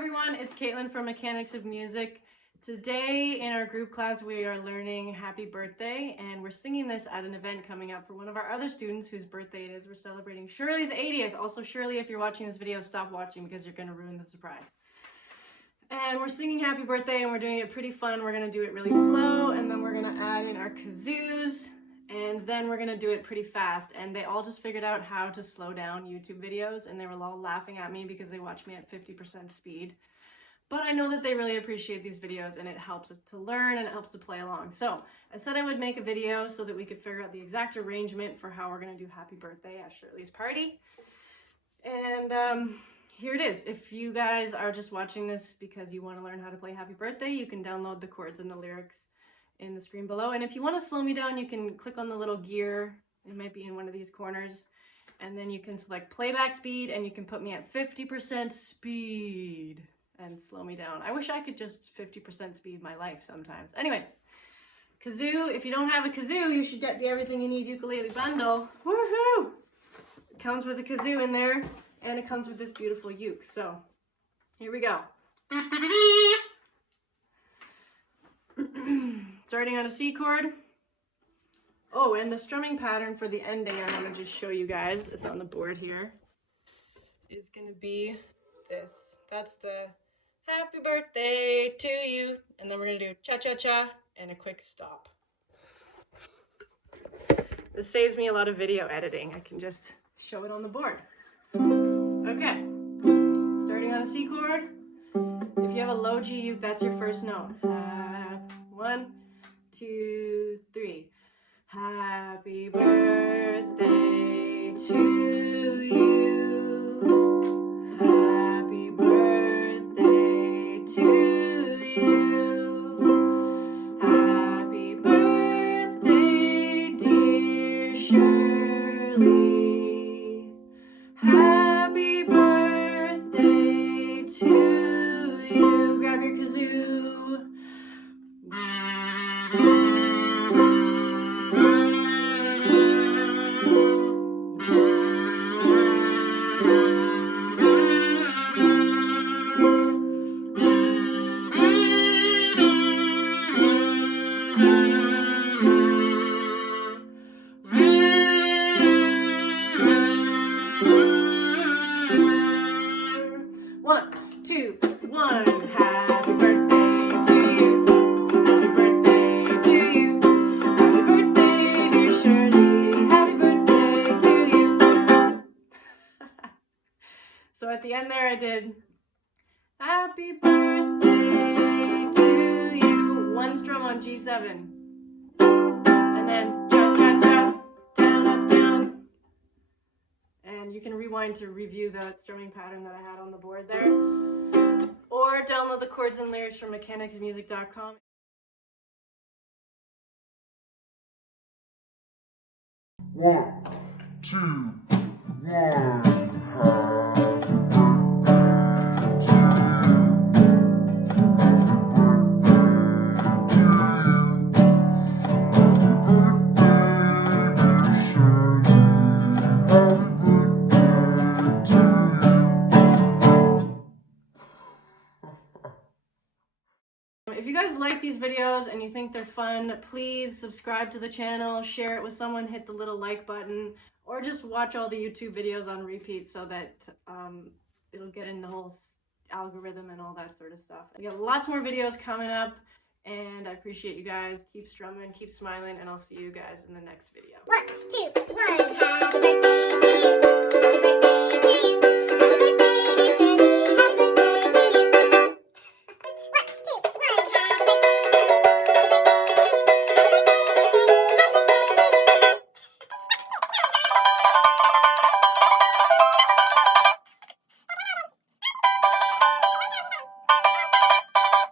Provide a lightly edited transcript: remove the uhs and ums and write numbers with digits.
everyone, it's Caitlin from Mechanics of Music. Today in our group class we are learning Happy Birthday, and we're singing this at an event coming up for one of our other students whose birthday it is. We're celebrating Shirley's 80th. Also, Shirley, if you're watching this video, stop watching because you're going to ruin the surprise. And we're singing Happy Birthday and we're doing it pretty fun. We're going to do it really slow, and then we're going to add in our kazoos, and then we're going to do it pretty fast. And they all just figured out how to slow down YouTube videos, and they were all laughing at me because they watch me at 50% speed. But I know that they really appreciate these videos, and it helps us to learn and it helps to play along. So I said I would make a video so that we could figure out the exact arrangement for how we're going to do Happy Birthday at Shirley's party. And here it is. If you guys are just watching this because you want to learn how to play Happy Birthday, you can download the chords and the lyrics in the screen below. And if you want to slow me down, you can click on the little gear. It might be in one of these corners. And then you can select playback speed, and you can put me at 50% speed and slow me down. I wish I could just 50% speed my life sometimes. Anyways, kazoo. If you don't have a kazoo, you should get the Everything You Need Ukulele bundle. Woohoo! It comes with a kazoo in there, and it comes with this beautiful uke. So here we go. Starting on a C chord. Oh, and the strumming pattern for the ending, I'm going to just show you guys. It's on the board here. Is going to be this. That's the Happy Birthday to you. And then we're going to do cha-cha-cha and a quick stop. This saves me a lot of video editing. I can just show it on the board. Okay. Starting on a C chord. If you have a low G uke, that's your first note. 1, 2, 3. Happy birthday to you. Happy birthday to you. Happy birthday, dear Shirley. Happy birthday to you. Grab your kazoo. Happy birthday to you. Happy birthday to you. Happy birthday, dear Shirley. Happy birthday to you. So at the end there I did Happy birthday to you. One strum on G7. And then cha-cha-cha, down, up, down. And you can rewind to review the strumming pattern that I had on the board there. Or download the chords and lyrics from mechanicsmusic.com. 1, 2, 1. If you guys like these videos and you think they're fun, please subscribe to the channel, share it with someone, hit the little like button, or just watch all the YouTube videos on repeat so that it'll get in the whole algorithm and all that sort of stuff. We got lots more videos coming up, and I appreciate you guys. Keep strumming, keep smiling, and I'll see you guys in the next video. 1, 2, 1. Happy birthday to you.